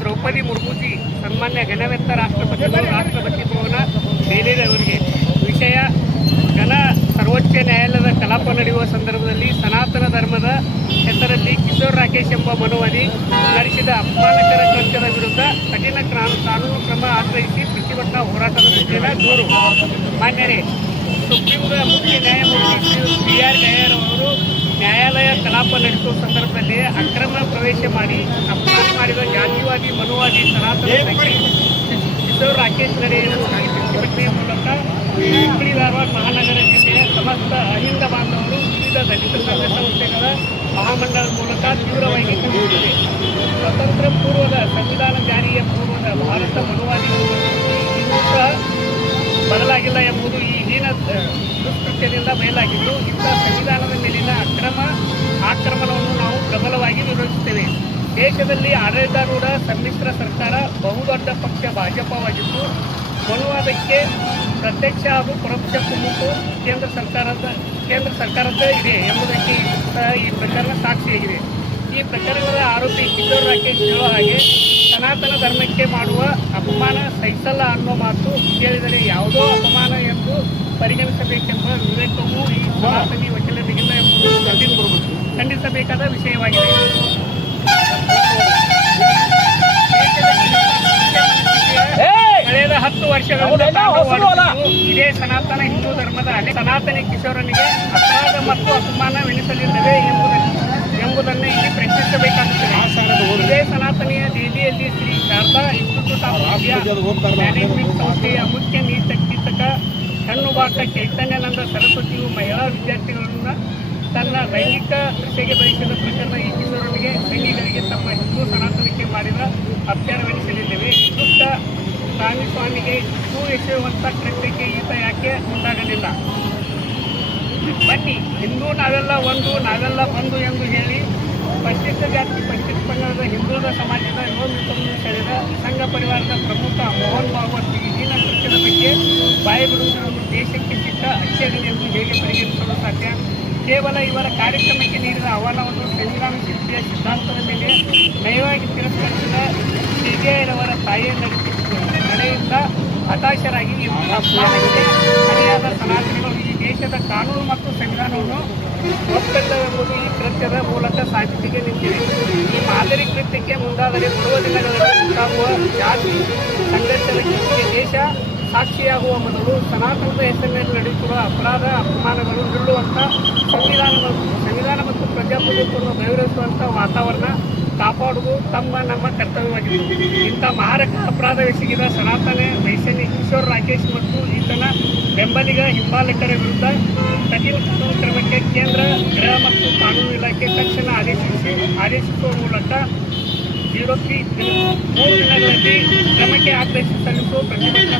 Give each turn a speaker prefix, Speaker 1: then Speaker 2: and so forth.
Speaker 1: ದ್ರೌಪದಿ ಮುರ್ಮುಜಿ ಸನ್ಮಾನ್ಯ ಗಣವೆತ್ತ ರಾಷ್ಟ್ರಪತಿಗಳು ಕಲಾಪ ನಡೆಯುವ ಸಂದರ್ಭದಲ್ಲಿ ಸನಾತನ ಧರ್ಮದ ಹೆಸರಲ್ಲಿ ಕಿಶೋರ್ ರಾಕೇಶ್ ಎಂಬ ಮನುವಾದಿ ನಡೆಸಿದ ಅಪಮಾನಕರ ಕೃತ್ಯದ ವಿರುದ್ಧ ಕಠಿಣ ಕಾನೂನು ಕ್ರಮ ಆಗ್ರಹಿಸಿ ಪ್ರತಿಭಟನಾ ಹೋರಾಟದ ಮುಖ್ಯದ ದೂರು. ಮಾನ್ಯರೇ ಸುಪ್ರೀಂ ಮುಖ್ಯ ನ್ಯಾಯಮೂರ್ತಿ ಬಿ ಆರ್ ಗಯರ್ ಅವರು ನ್ಯಾಯಾಲಯ ಕಲಾಪ ನಡೆಸುವ ಸಂದರ್ಭದಲ್ಲಿ ಅಕ್ರಮ ಪ್ರವೇಶ ಮಾಡಿ ಅಪಮಾನ ಮಾಡಿದ ಜಾತಿವಾದಿ ಮನುವಾದಿ ಸನಾತನ ಕಿಶೋರ್ ರಾಕೇಶ್ ನಡೆಯಲು ಪ್ರತಿಭಟನೆಯ ಮೂಲಕ ಹುಬ್ಬಳ್ಳಿ ಧಾರವಾಡ ಮಹಾನಗರ ಜಿಲ್ಲೆಯ ದಲಿತ ಸಂಘ ಸಂಸ್ಥೆಗಳ ಮಹಾಮಂಡಲದ ಮೂಲಕ ತೀವ್ರವಾಗಿ ಖಂಡಿಸಿದೆ ಸ್ವತಂತ್ರ ಪೂರ್ವದ ಸಂವಿಧಾನ ಜಾರಿಯ ಪೂರ್ವದ ಭಾರತ ಮನುವಾದಿ ಬದಲಾಗಿಲ್ಲ ಎಂಬುದು ಈ ಹೀನ ದುಷ್ಕೃತ್ಯದಿಂದ ಬಯಲಾಗಿದ್ದು, ಇಂಥ ಸಂವಿಧಾನದ ಮೇಲಿನ ಅಕ್ರಮ ಆಕ್ರಮಣವನ್ನು ನಾವು ಪ್ರಬಲವಾಗಿ ವಿರೋಧಿಸುತ್ತೇವೆ ದೇಶದಲ್ಲಿ ಆಡಳಿತಾರೂಢ ಸಮ್ಮಿಶ್ರ ಸರ್ಕಾರ ಬಹುದೊಡ್ಡ ಪಕ್ಷ ಭಾಜಪವಾಗಿದ್ದು ಮನುವಾದಕ್ಕೆ ಪ್ರತ್ಯಕ್ಷ ಹಾಗೂ ಪರೋಕ್ಷ ಕುಮ್ಮಕ್ಕು ಕೇಂದ್ರ ಸರ್ಕಾರದ ಕೇಂದ್ರ ಸರ್ಕಾರದ ಇದೆ ಎಂಬುದಕ್ಕೆ ಈ ಪ್ರಕರಣ ಸಾಕ್ಷಿಯಾಗಿದೆ ಈ ಪ್ರಕರಣದ ಆರೋಪಿ ಕಿಶೋರ್ ರಾಕೇಶ್ ಹೇಳುವ ಹಾಗೆ ಸನಾತನ ಧರ್ಮಕ್ಕೆ ಮಾಡುವ ಅಪಮಾನ ಸಹಿಸಲ್ಲ ಅನ್ನೋ ಮಾತು ಕೇಳಿದರೆ ಯಾವುದೋ ಅಪಮಾನ ಎಂದು ಪರಿಗಣಿಸಬೇಕೆಂಬ ವಿವೇಕವು ಈ ಸನಾತನಿ ವಕೀಲರಿಗಿಲ್ಲ ಎಂಬುದು ಖಂಡಿಸಬೇಕಾದ ವಿಷಯವಾಗಿದೆ. ವರ್ಷಗಳಿಂದ ತಾಂಡವವಾಡುತ್ತಿದ್ದು ಇದೇ ಸನಾತನ ಹಿಂದೂ ಧರ್ಮದ ಅನೇಕ ಸನಾತನಿ ಕಿಶೋರನಿಗೆ ಅಪರಾಧ ಮತ್ತು ಅಪಮಾನವೆನಿಸಲಿಲ್ಲವೇ ಎಂಬುದನ್ನು ಎಂಬುದನ್ನು ಇಲ್ಲಿ ಪ್ರಶ್ನಿಸಬೇಕಾಗುತ್ತದೆ. ಇದೇ ಸನಾತನಿಯ ದೆಹಲಿಯಲ್ಲಿ ಶ್ರೀ ಶಾರದಾ ಇನ್ಸ್ಟಿಟ್ಯೂಟ್ ಮ್ಯಾನೇಜ್ಮೆಂಟ್ ಸಂಸ್ಥೆಯ ಮುಖ್ಯ ನೀತಕ ಕಣ್ಣುಬಾಕ ಚೈತನ್ಯಾನಂದ ಸರಸ್ವತಿಯು ಮಹಿಳಾ ವಿದ್ಯಾರ್ಥಿಗಳನ್ನು ತನ್ನ ಲೈಂಗಿಕ ಕೃಷಿಗೆ ಬಯಸಿದ ಪ್ರಕರಣ ಈ ಕಿಶೋರನಿಗೆ ಸಂಘಿಗಳಿಗೆ ತಮ್ಮ ಹಿಂದೂ ಸನಾತನಕ್ಕೆ ಮಾಡಿದ ಅತ್ಯಾರವೆನಿಸಲಿದ್ದೇವೆ ದುಷ್ಟ ಸ್ವಾಮಿಗೆ ಸುಯಶವಂತ ಕೃತ್ಯಕ್ಕೆ ಈತ ಯಾಕೆ ಮುಂದಾಗಲಿಲ್ಲ? ಬನ್ನಿ, ಹಿಂದೂ ನಾವೆಲ್ಲ ಒಂದು, ನಾವೆಲ್ಲ ಬಂದು ಎಂದು ಹೇಳಿ ಪರಿಶಿಷ್ಟ ಜಾತಿ ಪರಿಶಿಷ್ಟ ಪಂಗಡದ ಹಿಂದುಳಿದ ಸಮಾಜದ ಯೋಗಿತವನ್ನು ಸೆಳೆದ ಸಂಘ ಪರಿವಾರದ ಪ್ರಮುಖ ಮೋಹನ್ ಭಾಗವತ್ ಈ ಹೀನ ಕೃತ್ಯದ ಬಗ್ಗೆ ಬಾಯಿ ಬಿಡುವುದನ್ನು ದೇಶಕ್ಕೆ ಸಿಕ್ಕ ಅಚ್ಚರಿ ಎಂದು ಹೇಗೆ ಪರಿಗಣಿಸಲು ಸಾಧ್ಯ? ಕೇವಲ ಇವರ ಕಾರ್ಯಕ್ರಮಕ್ಕೆ ನೀಡಿದ ಆಹ್ವಾನವನ್ನು ಸಂವಿಧಾನ ಶಿಲ್ಪಿಯ ಸಿದ್ಧಾಂತದ ಮೇಲೆ ನಯವಾಗಿ ತಿರಸ್ಕರಿಸಿದ ಸಿಜೆಯರವರ ತಾಯಿಯ ನಡೆಸಿ ನಡೆಯಿಂದ ಹತಾಶರಾಗಿ ಸರಿಯಾದ ಸನಾತನಿಗಳು ಈ ದೇಶದ ಕಾನೂನು ಮತ್ತು ಸಂವಿಧಾನವನ್ನು ಒಪ್ಪಂದವೆಂಬುದು ಈ ಕೃತ್ಯದ ಮೂಲಕ ಸಾಧ್ಯತೆಗೆ ನಿಂತಿದೆ. ಈ ಮಾದರಿ ಕೃತ್ಯಕ್ಕೆ ಮುಂದಾದರೆ ಬರುವ ದಿನಗಳಲ್ಲಿ ಉಂಟಾಗುವ ಜಾತಿ, ಸಂಘರ್ಷದ ಕಿಚ್ಚಿಗೆ ದೇಶ ಸಾಕ್ಷಿಯಾಗುವ ಮೊದಲು ಸನಾತನದ ಹೆಸರಿನಲ್ಲಿ ನಡೆಯುತ್ತಿರುವ ಅಪರಾಧ ಅಪಮಾನಗಳು ನಿಲ್ಲುವಂಥ ಸಂವಿಧಾನ ಸಂವಿಧಾನ ಮತ್ತು ಪ್ರಜಾಪ್ರಭುತ್ವವನ್ನು ಗೌರವಿಸುವಂಥ ವಾತಾವರಣ ಕಾಪಾಡುವುದು ತಮ್ಮ ನಮ್ಮ ಕರ್ತವ್ಯವಾಗಿದೆ. ಇಂಥ ಮಾರಕ ಅಪರಾಧವೆಸಗಿದ ಸನಾತನ ವೈಸನಿ ಕಿಶೋರ್ ರಾಕೇಶ್ ಮತ್ತು ಈತನ ಬೆಂಬಲಿಗ ಹಿಂಬಾಲಕರ ವಿರುದ್ಧ ಕಠಿಣ ಕಾನೂನು ಕ್ರಮಕ್ಕೆ ಕೇಂದ್ರ, ಗೃಹ ಮತ್ತು ಕಾನೂನು ಇಲಾಖೆ ತಕ್ಷಣ ಆದೇಶಿಸಿ ಆದೇಶಿಸುವ ಮೂಲಕ ಯುರೋಪಿ ಮೂರು ದಿನಗಳಲ್ಲಿ ಕ್ರಮಕ್ಕೆ ಆಗ್ರಹಿಸಿ ಸಲ್ಲಿಸುವ ಪ್ರತಿಭಟನೆ